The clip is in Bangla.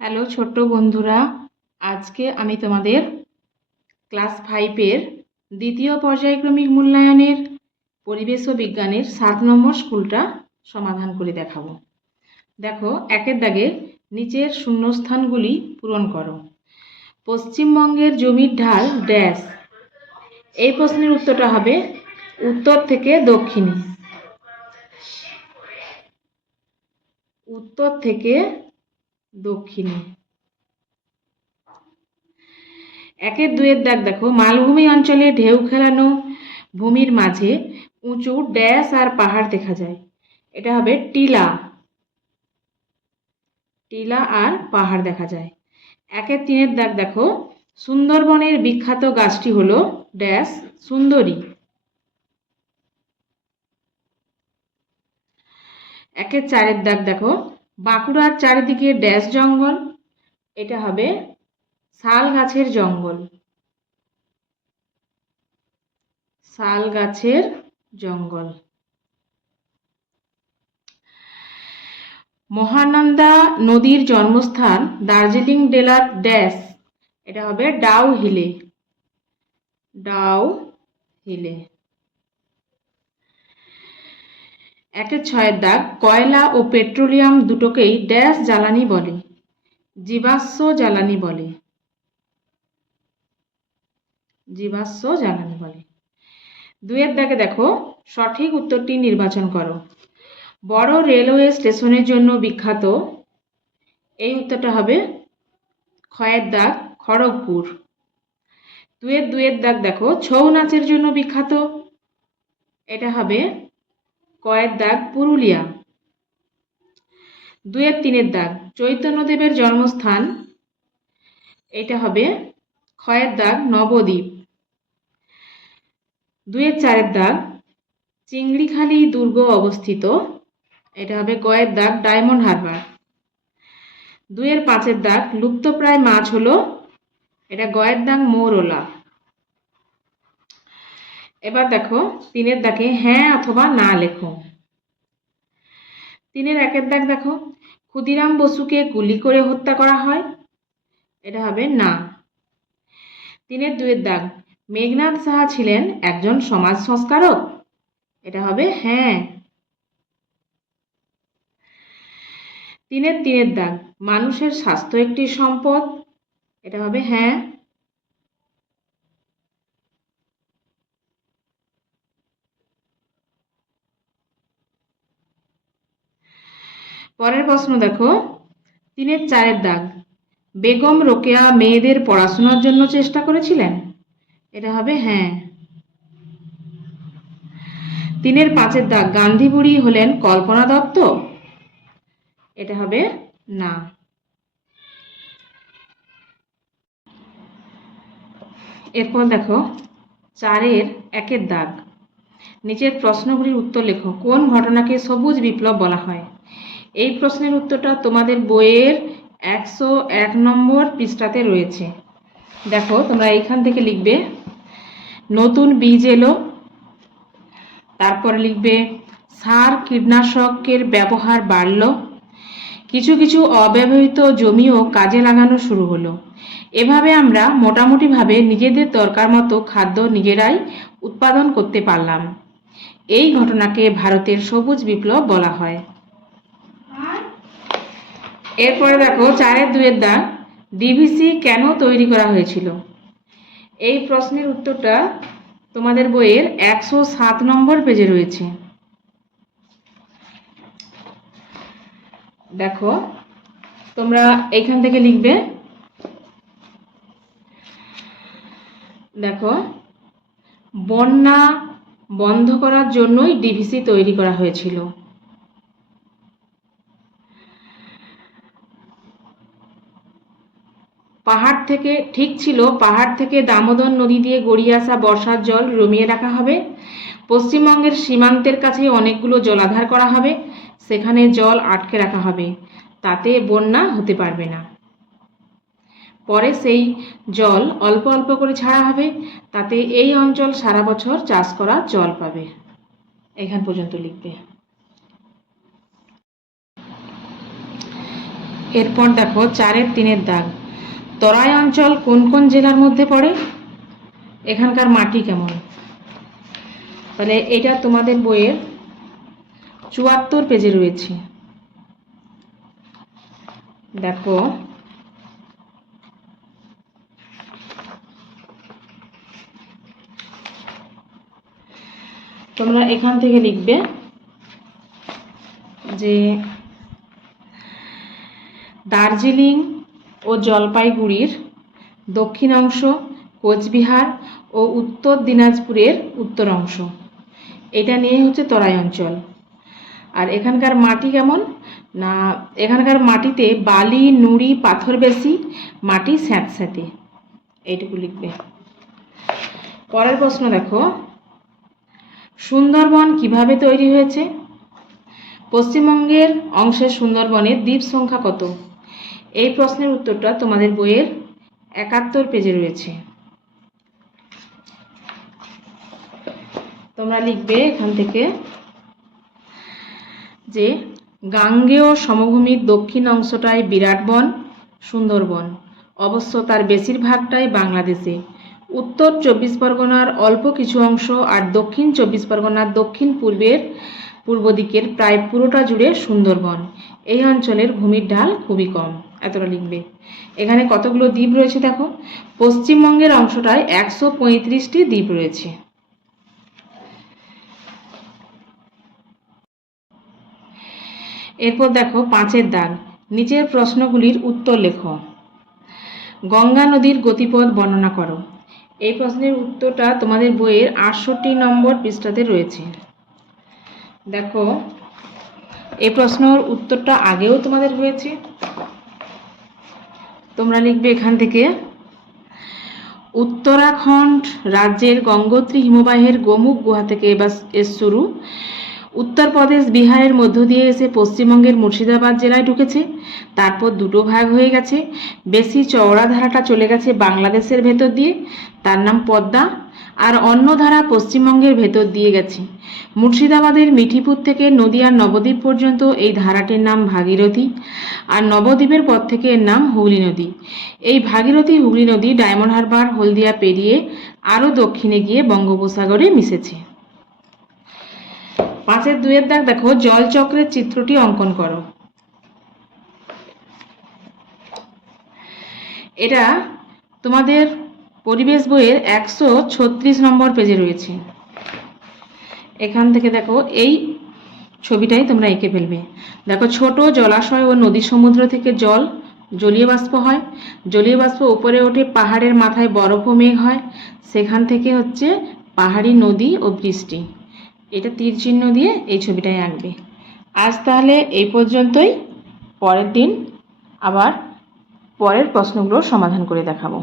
হ্যালো ছোট্ট বন্ধুরা, আজকে আমি তোমাদের ক্লাস 5-এর দ্বিতীয় পর্যায়ক্রমিক মূল্যায়নের পরিবেশ ও বিজ্ঞানের 7 নম্বর স্কুলটা সমাধান করে দেখাবো। দেখো, একের দাগে নিচের শূন্যস্থানগুলি পূরণ করো। পশ্চিমবঙ্গের জমির ঢাল ড্যাশ। এই প্রশ্নের উত্তরটা হবে উত্তর থেকে দক্ষিণে। উত্তর থেকে দক্ষিণে। একের দুয়ের দাগ দেখো, মালভূমি অঞ্চলে ঢেউ খেলানো ভূমির মাঝে উঁচু ড্যাশ আর পাহাড় দেখা যায়। এটা হবে টিলা। টিলা আর পাহাড় দেখা যায়। একের তিনের দাগ দেখো, সুন্দরবনের বিখ্যাত গাছটি হলো ড্যাশ সুন্দরী। একের চারের দাগ দেখো, বাঁকুড়ার চারিদিকে ড্যাশ জঙ্গল। এটা হবে শাল গাছের জঙ্গল। শাল গাছের জঙ্গল। মহানন্দা নদীর জন্মস্থান দার্জিলিং জেলার ড্যাশ। এটা হবে ডাউ হিলে। ডাউ হিলে। একের ছয়ের দাগ, কয়লা ও পেট্রোলিয়াম দুটোকেই ড্যাশ জ্বালানি বলে। জীবাশ্ম জ্বালানি বলে। জীবাশ্ম জ্বালানি বলে। দুয়ের দাগে দেখো, সঠিক উত্তরটি নির্বাচন করো। বড় রেলওয়ে স্টেশনের জন্য বিখ্যাত। এই উত্তরটা হবে ক্ষয়ের দাগ খড়গপুর। দুয়ের দাগ দেখো, ছৌ নাচের জন্য বিখ্যাত। এটা হবে কয়ের দাগ পুরুলিয়া। তিনের দাগ, চৈতন্যদেবের জন্মস্থান। এটা হবে ক্ষয়ের দাগ নবদ্বীপ। চারের দাগ, চিংড়িখালি দুর্গ অবস্থিত। এটা হবে গয়ের দাগ ডায়মন্ড হারবার। পাঁচের দাগ, লুপ্তপ্রায় মাছ হলো। এটা গয়ের দাগ মৌরলা। এবার দেখো, তিনের দাগে হ্যাঁ অথবা না লেখো। একের দাগ দেখো, ক্ষুদিরাম বসুকে গুলি করে হত্যা করা হয়। এটা হবে না। দুয়ের দাগ, মেঘনাদ সাহা ছিলেন একজন সমাজ সংস্কারক। এটা হবে হ্যাঁ। তিনের দাগ, মানুষের স্বাস্থ্য একটি সম্পদ। এটা হবে হ্যাঁ। পরের প্রশ্ন দেখো, চারের দাগ, বেগম রোকেয়া মেয়েদের পড়াশোনার জন্য চেষ্টা করেছিলেন। এটা হবে হ্যাঁ। পাঁচের দাগ, গান্ধী বুড়ি হলেন কল্পনা দত্ত। এটা হবে না। এরপর দেখো, একের দাগ, নিচের প্রশ্নগুলির উত্তর লেখো। কোন ঘটনাকে সবুজ বিপ্লব বলা হয়? এই প্রশ্নের উত্তরটা তোমাদের বইয়ের 101 নম্বর পৃষ্ঠাতে রয়েছে। দেখো, তোমরা এইখান থেকে লিখবে নতুন বীজ এলো। তারপরে লিখবে সার কীটনাশকের ব্যবহার বাড়ল। কিছু কিছু অব্যবহৃত জমিও কাজে লাগানো শুরু হলো। এভাবে আমরা মোটামুটিভাবে নিজেদের দরকার মতো খাদ্য নিজেরাই উৎপাদন করতে পারলাম। এই ঘটনাকে ভারতের সবুজ বিপ্লব বলা হয়। এরপরে দেখো, দুয়ের দাগ, ডিভিসি কেন তৈরি করা হয়েছিল? এই প্রশ্নের উত্তরটা তোমাদের বইয়ের 107 নম্বর পেজে রয়েছে। দেখো, তোমরা এইখান থেকে লিখবে। দেখো, বন্যা বন্ধ করার জন্যই ডিভিসি তৈরি করা হয়েছিল। পাহাড় থেকে ঠিক ছিল, পাহাড় থেকে দামোদর নদী দিয়ে গড়িয়ে আসা বর্ষার জল জমিয়ে রাখা হবে। পশ্চিমবঙ্গের সীমান্তের কাছে অনেকগুলো জলাধার করা হবে, সেখানে জল আটকে রাখা হবে, তাতে বন্যা হতে পারবে না। পরে সেই জল অল্প অল্প করে ছাড়া হবে, তাতে এই অঞ্চল সারা বছর চাষ করা জল পাবে। এখান পর্যন্ত লিখবে। এরপর দেখো 4-3 দাগ, তরাই অঞ্চল কোন কোন জেলার মধ্যে পড়ে, এখানকার মাটি কেমন। তাহলে এটা তোমাদের বইয়ের 74 পেজে রয়েছে। দেখো তোমরা এখান থেকে লিখবে যে দার্জিলিং ও জলপাইগুড়ির দক্ষিণ অংশ, কোচবিহার ও উত্তর দিনাজপুরের উত্তর অংশ, এটা নিয়ে হচ্ছে তরাই অঞ্চল। আর এখানকার মাটি কেমন না, এখানকার মাটিতে বালি, নুড়ি, পাথর বেশি, মাটি স্যাঁতস্যাঁতে, এইটুকু লিখবে। পরের প্রশ্ন দেখো, সুন্দরবন কিভাবে তৈরি হয়েছে, পশ্চিমবঙ্গের অংশের সুন্দরবনের দ্বীপ সংখ্যা কত। এই প্রশ্নের উত্তরটা তোমাদের বইয়ের 71 পেজে রয়েছে। তোমরা লিখবে এখান থেকে যে গাঙ্গেয় সমভূমির দক্ষিণ অংশটাই বিরাট বন, সুন্দরবন, অবশ্য তার বেশিরভাগটাই বাংলাদেশে। উত্তর 24 পরগনার অল্প কিছু অংশ আর দক্ষিণ 24 পরগনার দক্ষিণ পূর্ব দিকের প্রায় পুরোটা জুড়ে সুন্দরবন। এই অঞ্চলের ভূমির ঢাল খুবই কম, এতটা লিখবে। এখানে কতগুলো দ্বীপ রয়েছে দেখো, পশ্চিমবঙ্গের অংশটায় 135টি দ্বীপ রয়েছে। এরপর দেখো 5 দাগ, নিচের প্রশ্নগুলির উত্তর লেখো। গঙ্গা নদীর গতিপথ বর্ণনা করো। এই প্রশ্নের উত্তরটা তোমাদের বইয়ের 68 নম্বর পৃষ্ঠাতে রয়েছে। দেখো এই প্রশ্নের উত্তরটা আগেও তোমাদের হয়েছে। তোমরা লিখবে এখান থেকে, উত্তরাখণ্ড রাজ্যের গঙ্গোত্রী হিমবাহের গোমুখ গুহা থেকে এর শুরু, উত্তরপ্রদেশ বিহারের মধ্য দিয়ে এসে পশ্চিমবঙ্গের মুর্শিদাবাদ জেলায় ঢুকেছে, তারপর দুটো ভাগ হয়ে গেছে, বেশি চওড়া ধারাটা চলে গেছে বাংলাদেশের ভেতর দিয়ে, তার নাম পদ্মা, আর অন্য ধারা পশ্চিমবঙ্গের ভেতর দিয়ে গেছে। মুর্শিদাবাদের মিঠিপুর থেকে নদিয়ার নবদ্বীপ পর্যন্ত এই ধারাটির নাম ভাগীরথী, আর নবদ্বীপের পর থেকে এর নাম হুগলি নদী। এই ভাগীরথী হুগলি নদী ডায়মন্ড হারবার, হলদিয়া পেরিয়ে আরও দক্ষিণে গিয়ে বঙ্গোপসাগরে মিশেছে। 5-2 দাগ দেখো, জলচক্রের চিত্রটি অঙ্কন করো। এটা তোমাদের পরিবেশ বইয়ের 136 নম্বর পেজে রয়েছে। এখান থেকে দেখো এই ছবিটাই তোমরা এঁকে ফেলবে। দেখো ছোট জলাশয় ও নদী সমুদ্র থেকে জলীয় বাষ্প হয়, জলীয় বাষ্প উপরে ওঠে, পাহাড়ের মাথায় বরফ ও মেঘ হয়, সেখান থেকে হচ্ছে পাহাড়ি নদী ও বৃষ্টি। এটা তীর চিহ্ন দিয়ে এই ছবিটাই আঁকবে। আজ তাহলে এই পর্যন্তই, পরের দিন আবার পরের প্রশ্নগুলোর সমাধান করে দেখাবো।